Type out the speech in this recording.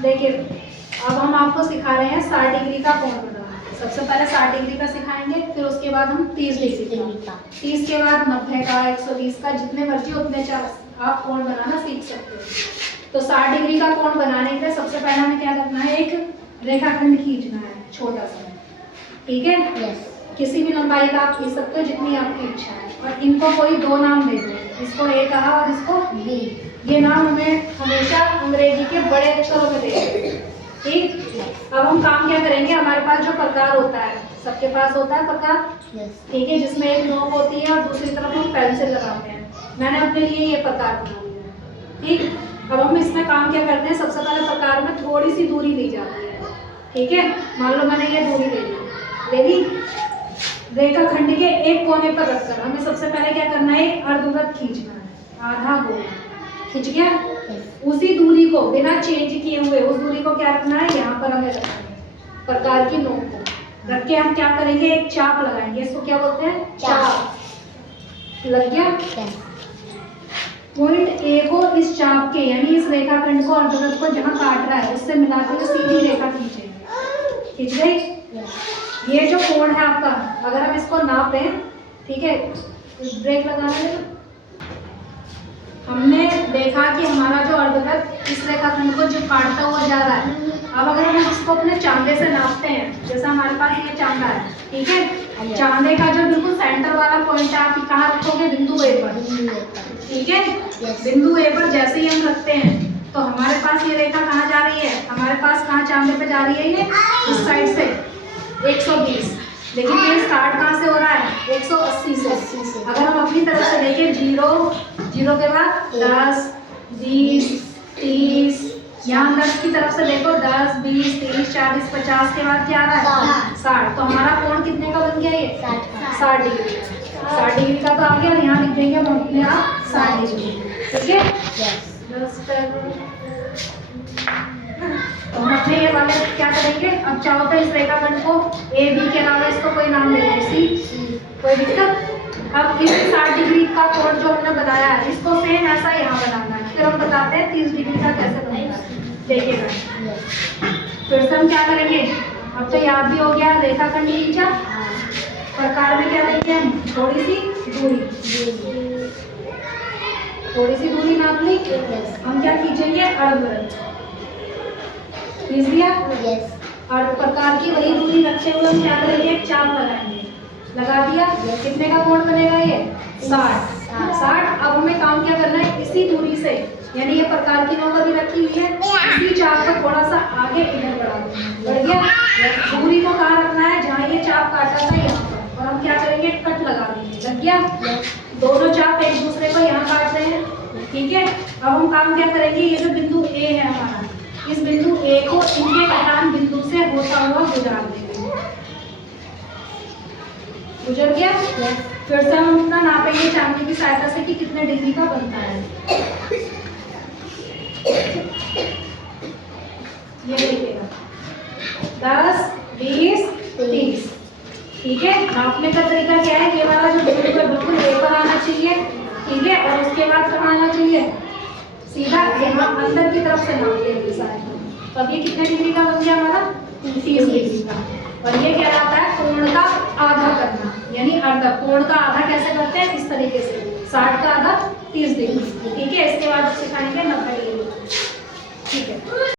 देखिए अब हम आपको सिखा रहे हैं 60 डिग्री का कोण बनाना। सबसे पहले 60 डिग्री का सिखाएंगे, फिर उसके बाद हम 30 डिग्री का, 30 के बाद 90 का, 120 का, जितने मर्जी उतने आप कोण बनाना सीख सकते हो। तो 60 डिग्री का कोण बनाने के लिए सबसे पहले हमें क्या करना है, एक रेखाखंड खींचना है छोटा सा, ठीक है। यस। किसी भी लंबाई का आप खींच सकते हो जितनी आपकी इच्छा है, और इनको कोई दो नाम दे दो, इसको ए कहा और इसको बी। ये नाम हमें हमेशा अंग्रेजी के बड़े अक्षरों में देंगे, ठीक। अब हम काम क्या करेंगे, हमारे पास जो प्रकार होता है, सबके पास होता है प्रकार, ठीक है, जिसमें एक नोक होती है और दूसरी तरफ हम पेंसिल लगाते हैं। मैंने अपने लिए ये प्रकार बना लिया है, ठीक। अब हम इसमें काम क्या करते हैं, सबसे पहले प्रकार में थोड़ी सी दूरी ली जाती है, ठीक है। मान लो मैंने ये दूरी ले ली, रेखाखंड के एक कोने पर रखकर हमें सबसे पहले क्या करना है, एक अर्धवृत्त खींचना है, आधा गोल खींच गया। उसी दूरी को बिना चेंज किए हुए उस दूरी को क्या रखना है, यहाँ पर हमें रखना है, प्रकार की नोक को रख के हम क्या करेंगे, एक चाप लगाएंगे, इसको क्या बोलते हैं, चाप। लग गया। पॉइंट ए को इस चाप के यानी इस रेखाखंड को अर्धवृत्त को जहाँ काट रहा है उससे मिलाते हुए सीधी रेखा खींचेंगे, खींच गई। ये जो कोण है आपका, अगर हम इसको नापें, ठीक है, ब्रेक लगाना है। हमने देखा कि हमारा जो अर्धवृत्त इस रेखाखंड को जो काटता हुआ जा रहा है, अब अगर हम इसको अपने चांदे से नापते हैं, जैसा हमारे पास ये चांदा है, ठीक है, चांदे का जो बिल्कुल सेंटर वाला पॉइंट है, आप कहाँ रखोगे, बिंदु ए पर, ठीक है। बिंदु ए पर जैसे ही हम रखते हैं तो हमारे पास ये रेखा कहाँ जा रही है, हमारे पास कहाँ चांदे पे जा रही है, ये इस साइड से 120, लेकिन ये स्टार्ट कहाँ से हो रहा है, 180 से। अगर हम अपनी तरफ से देखें, जीरो के बाद 10, 20, 30, यहाँ 10 की तरफ से देखो, 10, 20, 30, 40, 50 के बाद क्या आ रहा है, 60। तो हमारा कोण कितने का बन गया, ये 60 डिग्री। 60 डिग्री का तो आ गया, यहाँ लिख देंगे हम अपने आप 60 डिग्री, ठीक है। तो हम अपने ये वाले क्या करेंगे, अब चाहो तो इस रेखाखंड को ए बी के अलावा इसको कोई नाम दे देंगे, सी, कोई दिक्कत। अब इस 60 डिग्री का कोण जो हमने बनाया है, इसको सेम ऐसा यहाँ बनाना है, फिर हम बताते हैं 30 डिग्री का कैसे बनेगा, देखिएगा। फिर से हम क्या करेंगे, अब तो याद भी हो गया, रेखाखंड खींचा, प्रकार में क्या लेंगे हम, थोड़ी सी दूरी नाप ली, हम क्या खींचेंगे, अर्धवृत्त खींच दिया। और प्रकार की वही दूरी रखते हुए हम क्या करेंगे, एक चाप लगाएंगे, लगा दिया। कितने का कोण बनेगा, ये 60। अब हमें काम क्या करना है, इसी दूरी से, यानी ये प्रकार की नोक अभी रखी हुई है, इसी चाप को थोड़ा सा आगे इधर बढ़ा गया। दूरी को कहाँ रखना है, जहाँ ये चाप काटा था यहाँ पर, और हम क्या करेंगे, कट लगा देंगे, लग गया। दोनों चाप एक दूसरे को यहाँ काट रहे हैं, ठीक है। अब हम काम क्या करेंगे, ये जो बिंदु ए है हमारा, इस बिंदु ए को इनके कटान बिंदु से होता हुआ गुजार देंगे, गुजर गया। फिर से हम अपना नापेंगे चांदी की सहायता से कि कितने डिग्री का बनता है। ये देखिएगा 10, 20, 30, ठीक है। नापने का तरीका क्या है, ये वाला जो बिंदु है बिल्कुल ए पर आना चाहिए, ठीक है, और उसके बाद कहाँ आना चाहिए, सीधा यहाँ अंदर की तरफ से नाप लेंगे सारे। तो अब ये कितने डिग्री का बन गया हमारा, 30 डिग्री का। और ये क्या आता है, कोण का आधा करना, यानी अर्धा। कोण का आधा कैसे करते हैं, इस तरीके से, 60 का आधा 30 डिग्री, ठीक है। इसके बाद सिखाएंगे 90 डिग्री, ठीक है।